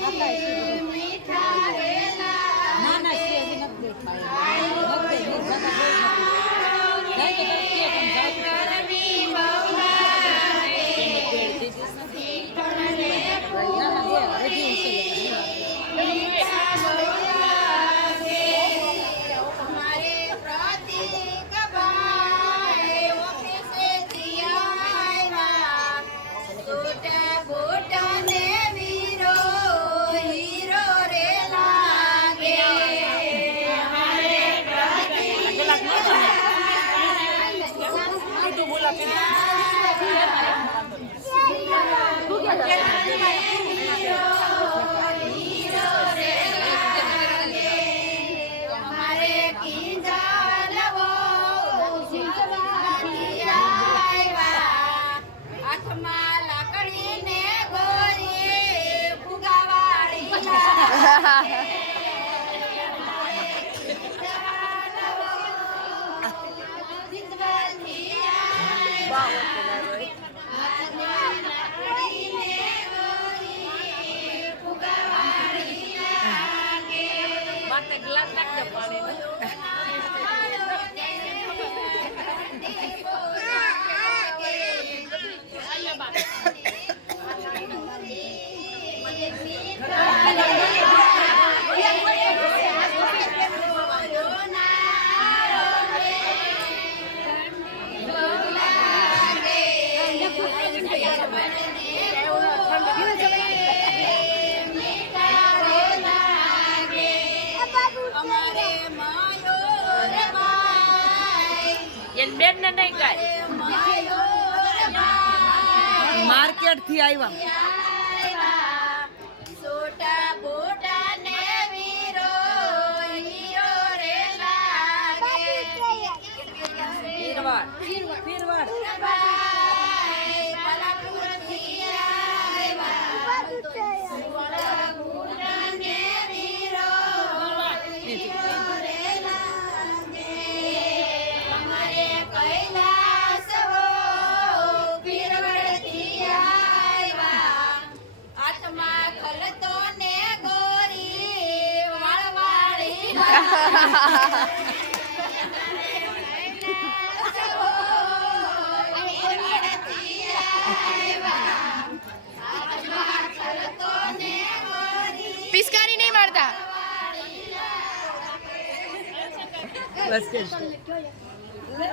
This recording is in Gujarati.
મીઠા રે Yeah. બેન ને નઈ ગાય માયો ઓર બાજાર માંર્કેટ થી આઈવા સોટા બોટા ને વીરો ઈઓ રે લાગે વીરવાડ વીરવાડ વીરવાડ ભલાપુર થી આઈવા સંગવાળા Piscari nahi Let's get it.